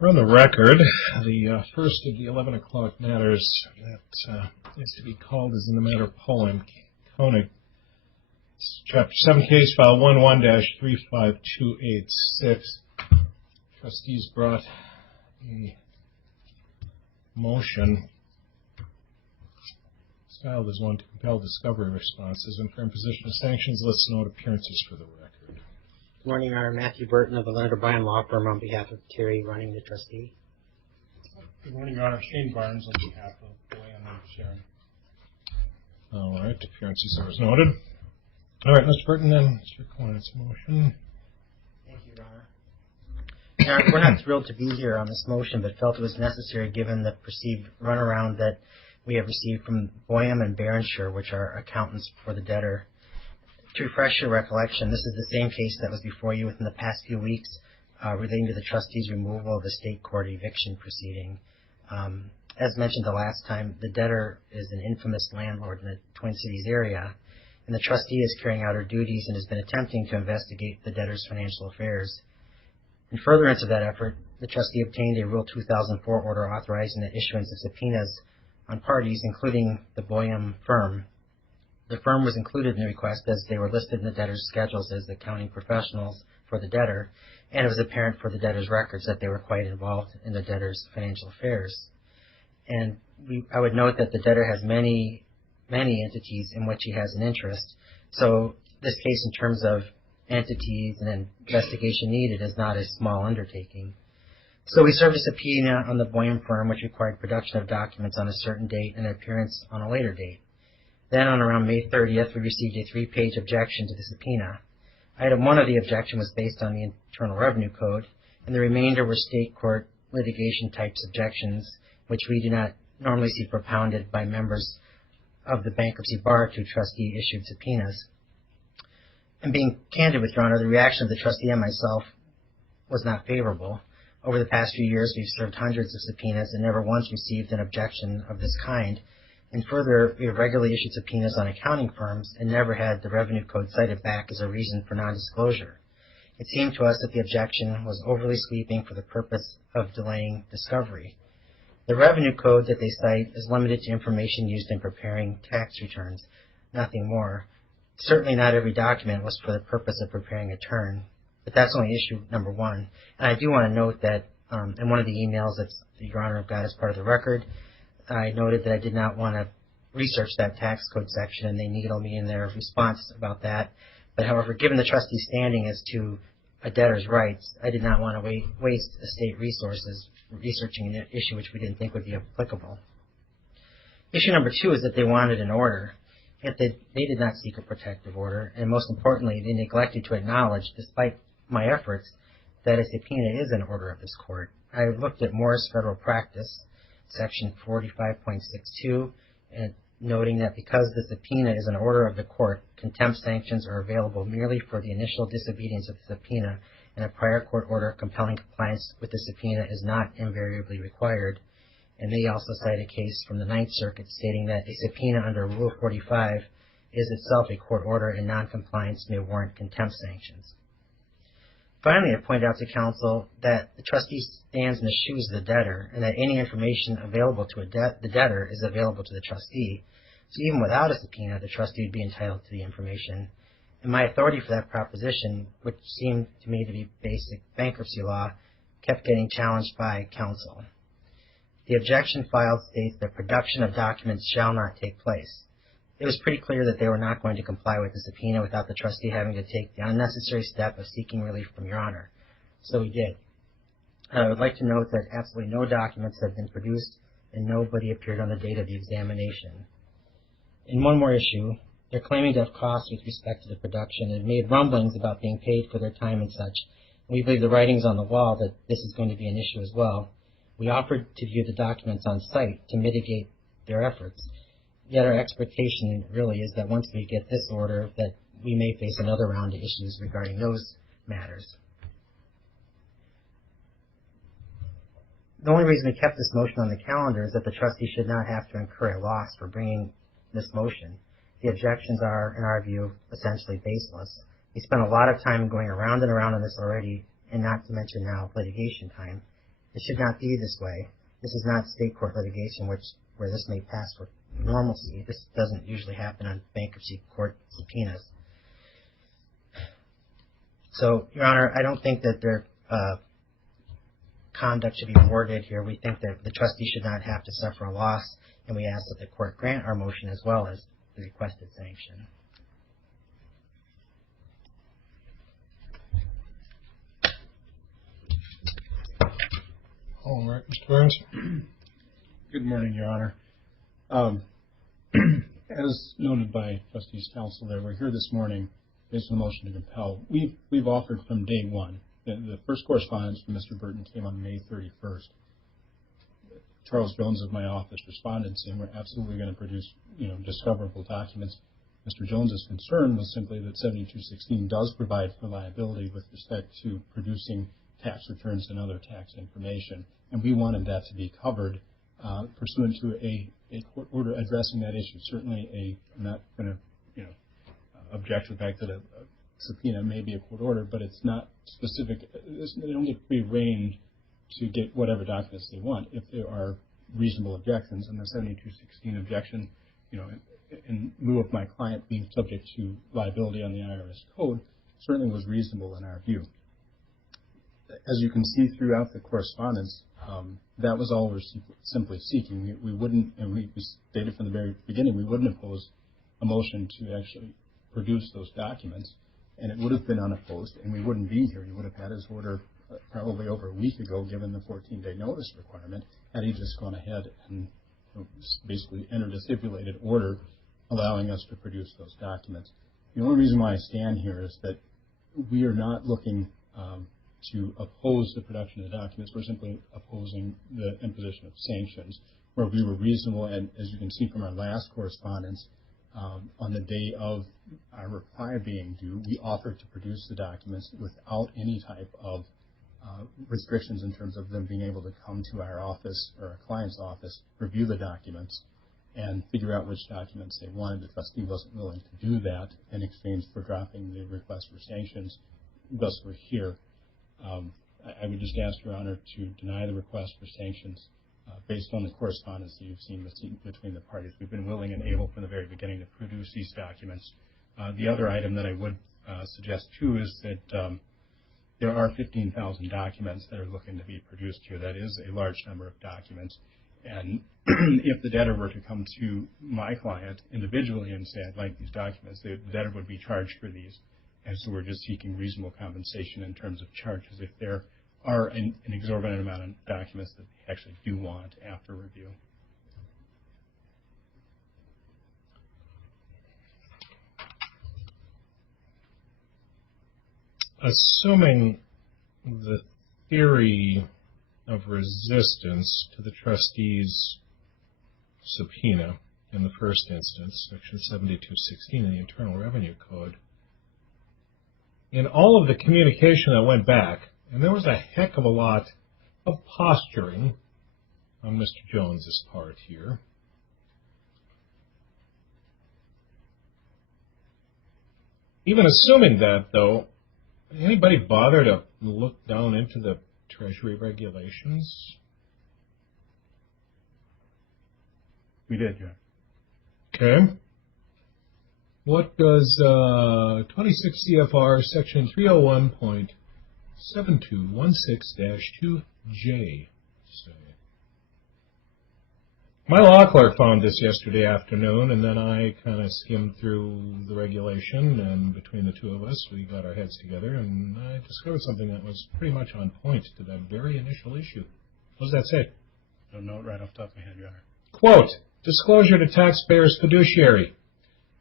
We're on the record. The first of the 11 o'clock matters that is to be called is in the matter of poem Koenig. It's Chapter 7 case file 11-35286. Trustees brought a motion styled as one to compel discovery responses and for imposition of sanctions. Let's note appearances for the record. Good morning, Your Honor. Matthew Burton of the Leonard O'Brien Law Firm on behalf of Terry Running, the trustee. Good morning, Your Honor. Shane Barnes on behalf of William and Sharon. All right, appearances are as noted. All right, Mr. Burton, then, Mr. Cohen's motion. Thank you, Your Honor. Your Honor, we're not thrilled to be here on this motion, but felt it was necessary given the perceived runaround that we have received from Boyum and Berenshire, which are accountants for the debtor. To refresh your recollection, this is the same case that was before you within the past few weeks relating to the trustee's removal of the state court eviction proceeding. As mentioned the last time, the debtor is an infamous landlord in the Twin Cities area, and the trustee is carrying out her duties and has been attempting to investigate the debtor's financial affairs. In furtherance of that effort, the trustee obtained a Rule 2004 order authorizing the issuance of subpoenas on parties, including the Boyum firm. The firm was included in the request as they were listed in the debtor's schedules as accounting professionals for the debtor, and it was apparent for the debtor's records that they were quite involved in the debtor's financial affairs. And I would note that the debtor has many entities in which he has an interest. So this case, in terms of entities and investigation needed, is not a small undertaking. So we served a subpoena on the Boyum firm, which required production of documents on a certain date and an appearance on a later date. Then on around May 30th, we received a 3-page objection to the subpoena. Item 1 of the objection was based on the Internal Revenue Code, and the remainder were state court litigation type objections, which we do not normally see propounded by members of the bankruptcy bar to trustee-issued subpoenas. And being candid with Your Honor, the reaction of the trustee and myself was not favorable. Over the past few years, we've served hundreds of subpoenas and never once received an objection of this kind. And further, we have regularly issued subpoenas on accounting firms and never had the Revenue Code cited back as a reason for nondisclosure. It seemed to us that the objection was overly sweeping for the purpose of delaying discovery. The Revenue Code that they cite is limited to information used in preparing tax returns, nothing more. Certainly not every document was for the purpose of preparing a return, but that's only issue number 1. And I do want to note that in one of the emails that Your Honor got as part of the record, I noted that I did not want to research that tax code section, and they needled me in their response about that. But however, given the trustee's standing as to a debtor's rights, I did not want to waste estate resources researching an issue which we didn't think would be applicable. Issue number 2 is that they wanted an order, yet they did not seek a protective order, and most importantly, they neglected to acknowledge, despite my efforts, that a subpoena is an order of this court. I looked at Morris Federal Practice, Section 45.62, and noting that because the subpoena is an order of the court, contempt sanctions are available merely for the initial disobedience of the subpoena, and a prior court order compelling compliance with the subpoena is not invariably required. And they also cite a case from the Ninth Circuit stating that a subpoena under Rule 45 is itself a court order, and noncompliance may warrant contempt sanctions. Finally, I point out to counsel that the trustee stands in the shoes of the debtor and that any information available to the debtor is available to the trustee. So even without a subpoena, the trustee would be entitled to the information. And my authority for that proposition, which seemed to me to be basic bankruptcy law, kept getting challenged by counsel. The objection filed states that production of documents shall not take place. It was pretty clear that they were not going to comply with the subpoena without the trustee having to take the unnecessary step of seeking relief from Your Honor. So we did. I would like to note that absolutely no documents have been produced and nobody appeared on the date of the examination. In one more issue, they're claiming to have costs with respect to the production and made rumblings about being paid for their time and such. We believe the writing's on the wall that this is going to be an issue as well. We offered to view the documents on site to mitigate their efforts. Yet our expectation really is that once we get this order, that we may face another round of issues regarding those matters. The only reason we kept this motion on the calendar is that the trustee should not have to incur a loss for bringing this motion. The objections are, in our view, essentially baseless. We spent a lot of time going around and around on this already, and not to mention now litigation time. It should not be this way. This is not state court litigation where this may pass for normalcy. This doesn't usually happen on bankruptcy court subpoenas. So, Your Honor, I don't think that their conduct should be rewarded here. We think that the trustee should not have to suffer a loss, and we ask that the court grant our motion as well as the requested sanction. All right, Mr. Burns. Good morning, Your Honor. As noted by Trustees Counsel there, we're here this morning based on the motion to compel. We've offered from day one. The first correspondence from Mr. Burton came on May 31st. Charles Jones of my office responded saying we're absolutely going to produce, discoverable documents. Mr. Jones's concern was simply that 7216 does provide for liability with respect to producing tax returns and other tax information, and we wanted that to be covered pursuant to a court order addressing that issue. Certainly, I'm not going to, object to the fact that a subpoena may be a court order, but it's not specific. They don't get free rein to get whatever documents they want if there are reasonable objections. And the 7216 objection, in lieu of my client being subject to liability on the IRS code, certainly was reasonable in our view. As you can see throughout the correspondence, that was all we're simply seeking. We wouldn't, and we stated from the very beginning, we wouldn't oppose a motion to actually produce those documents, and it would have been unopposed, and we wouldn't be here. He would have had his order probably over a week ago, given the 14-day notice requirement, had he just gone ahead and basically entered a stipulated order allowing us to produce those documents. The only reason why I stand here is that we are not looking to oppose the production of the documents. We're simply opposing the imposition of sanctions, where we were reasonable, and as you can see from our last correspondence, on the day of our reply being due, we offered to produce the documents without any type of restrictions in terms of them being able to come to our office or our client's office, review the documents, and figure out which documents they wanted. The trustee wasn't willing to do that in exchange for dropping the request for sanctions. Thus, we're here. I would just ask Your Honor to deny the request for sanctions based on the correspondence that you've seen between the parties. We've been willing and able from the very beginning to produce these documents. The other item that I would suggest, too, is that there are 15,000 documents that are looking to be produced here. That is a large number of documents. And if the debtor were to come to my client individually and say, I'd like these documents, the debtor would be charged for these. And so we're just seeking reasonable compensation in terms of charges if there are an exorbitant amount of documents that they actually do want after review. Assuming the theory of resistance to the trustee's subpoena in the first instance, Section 7216 of the Internal Revenue Code, in all of the communication that went back, and there was a heck of a lot of posturing on Mr. Jones's part here, even assuming that, though, anybody bother to look down into the Treasury regulations? We did, yeah. Okay. What does 26 CFR Section 301.7216-2J say? My law clerk found this yesterday afternoon, and then I kind of skimmed through the regulation, and between the two of us, we got our heads together, and I discovered something that was pretty much on point to that very initial issue. What does that say? I don't know it right off the top of my head, Your Honor. Quote, disclosure to taxpayers fiduciary.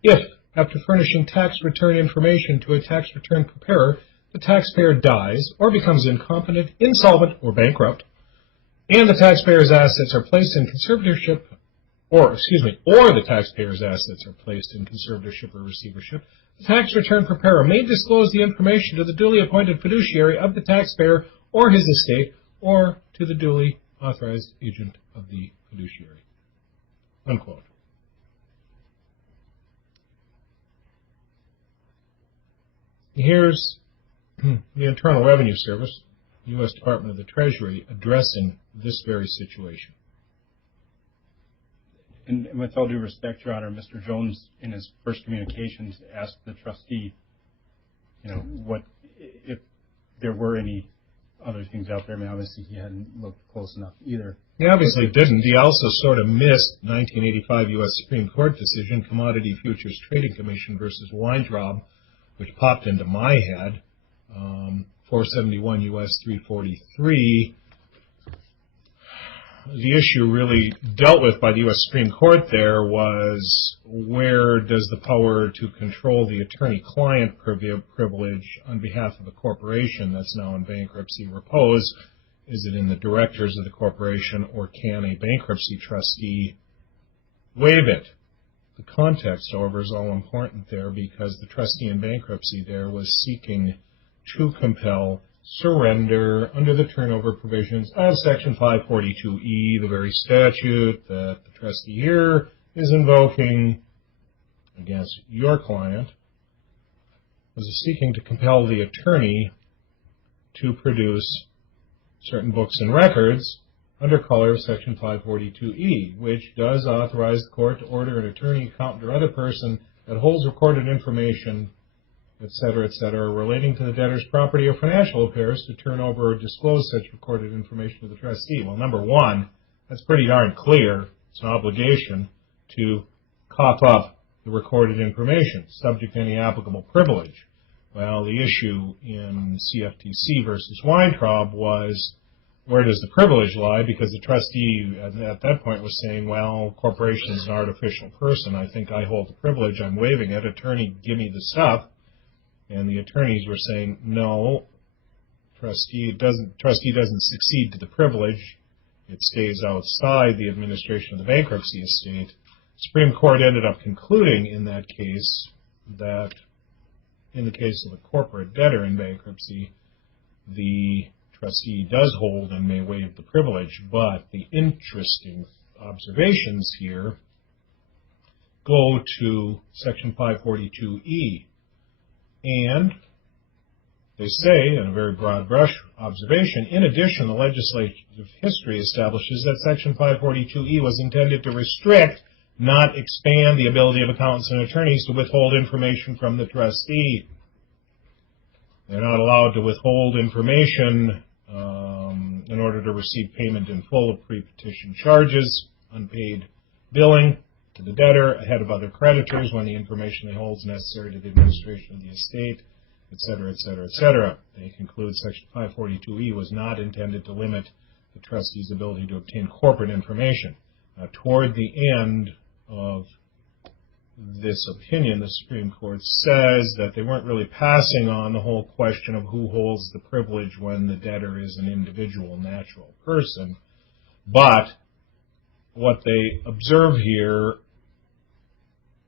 If, after furnishing tax return information to a tax return preparer, the taxpayer dies or becomes incompetent, insolvent, or bankrupt, and the taxpayer's assets are placed in conservatorship, or the taxpayer's assets are placed in conservatorship or receivership, the tax return preparer may disclose the information to the duly appointed fiduciary of the taxpayer or his estate, or to the duly authorized agent of the fiduciary. Unquote. Here's the Internal Revenue Service U.S. Department of the Treasury addressing this very situation. And with all due respect, Your Honor, Mr. Jones, in his first communications, asked the trustee, what if there were any other things out there. I mean, obviously he hadn't looked close enough either. He obviously didn't. He also sort of missed 1985 U.S. Supreme Court decision, Commodity Futures Trading Commission versus Weintraub, which popped into my head, 471 U.S. 343. The issue really dealt with by the U.S. Supreme Court there was, where does the power to control the attorney-client privilege on behalf of a corporation that's now in bankruptcy repose? Is it in the directors of the corporation, or can a bankruptcy trustee waive it? The context, however, is all important there, because the trustee in bankruptcy there was seeking to compel surrender under the turnover provisions of Section 542E, the very statute that the trustee here is invoking against your client, was seeking to compel the attorney to produce certain books and records under color of Section 542E, which does authorize the court to order an attorney, accountant, or other person that holds recorded information, etc., relating to the debtor's property or financial affairs to turn over or disclose such recorded information to the trustee. Well, number one, that's pretty darn clear. It's an obligation to cough up the recorded information, subject to any applicable privilege. Well, the issue in CFTC versus Weintraub was, where does the privilege lie? Because the trustee at that point was saying, well, corporation is an artificial person. I think I hold the privilege. I'm waiving it. Attorney, give me the stuff. And the attorneys were saying, no, trustee doesn't succeed to the privilege. It stays outside the administration of the bankruptcy estate. Supreme Court ended up concluding in that case that in the case of a corporate debtor in bankruptcy, the trustee does hold and may waive the privilege. But the interesting observations here go to Section 542E. And they say, in a very broad brush observation, in addition, the legislative history establishes that Section 542E was intended to restrict, not expand, the ability of accountants and attorneys to withhold information from the trustee. They're not allowed to withhold information in order to receive payment in full of pre-petition charges, unpaid billing to the debtor ahead of other creditors when the information they hold is necessary to the administration of the estate, etc. They conclude Section 542E was not intended to limit the trustee's ability to obtain corporate information. Toward the end of this opinion, the Supreme Court says that they weren't really passing on the whole question of who holds the privilege when the debtor is an individual natural person, but what they observe here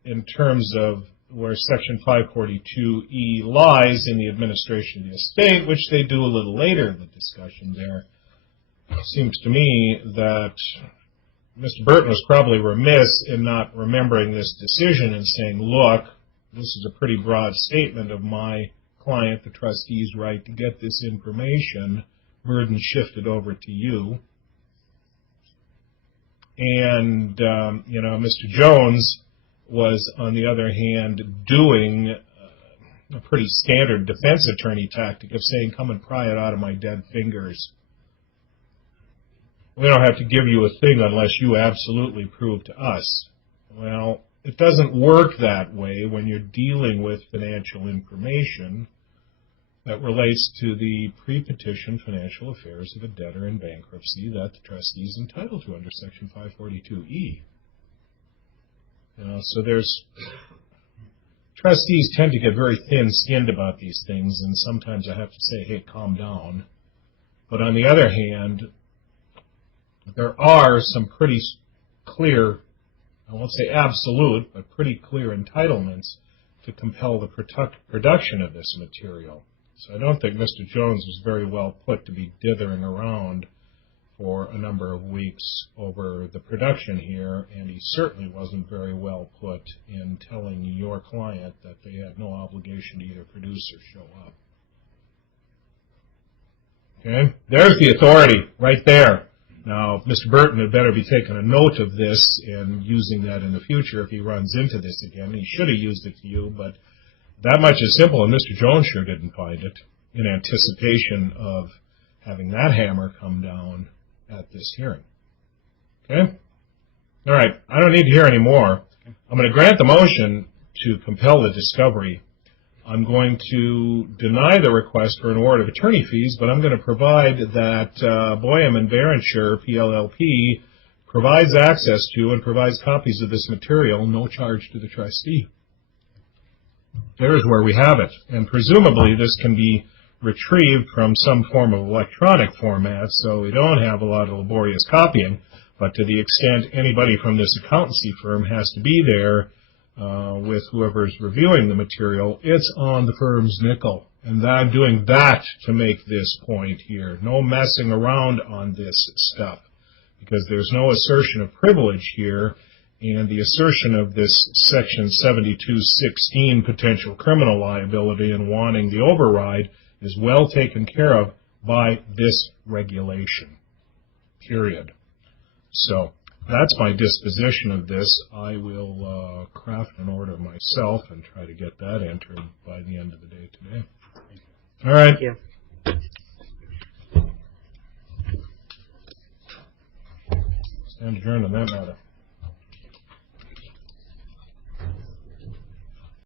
in terms of where Section 542E lies in the administration of the estate, which they do a little later in the discussion there, it seems to me that Mr. Burton was probably remiss in not remembering this decision and saying, look, this is a pretty broad statement of my client, the trustee's right to get this information, burden shifted over to you. And, Mr. Jones was, on the other hand, doing a pretty standard defense attorney tactic of saying, come and pry it out of my dead fingers. We don't have to give you a thing unless you absolutely prove to us. Well, it doesn't work that way when you're dealing with financial information that relates to the pre-petition financial affairs of a debtor in bankruptcy that the trustee is entitled to under Section 542E. So trustees tend to get very thin-skinned about these things, and sometimes I have to say, hey, calm down. But on the other hand, there are some pretty clear, I won't say absolute, but pretty clear entitlements to compel the production of this material. So I don't think Mr. Jones was very well put to be dithering around for a number of weeks over the production here, and he certainly wasn't very well put in telling your client that they had no obligation to either produce or show up. Okay? There's the authority right there. Now, Mr. Burton had better be taking a note of this and using that in the future if he runs into this again. He should have used it to you, but that much is simple, and Mr. Jones sure didn't find it in anticipation of having that hammer come down at this hearing. Okay? All right. I don't need to hear any more. I'm going to grant the motion to compel the discovery. I'm going to deny the request for an award of attorney fees, but I'm going to provide that Boyum and Berenshire, PLLP, provides access to and provides copies of this material, no charge to the trustee. There's where we have it. And presumably this can be retrieved from some form of electronic format, so we don't have a lot of laborious copying. But to the extent anybody from this accountancy firm has to be there with whoever's reviewing the material, it's on the firm's nickel. And I'm doing that to make this point here. No messing around on this stuff, because there's no assertion of privilege here, and the assertion of this Section 7216 potential criminal liability and wanting the override is well taken care of by this regulation, period. So that's my disposition of this. I will craft an order myself and try to get that entered by the end of the day today. All right. Thank you. Stand adjourned on that matter.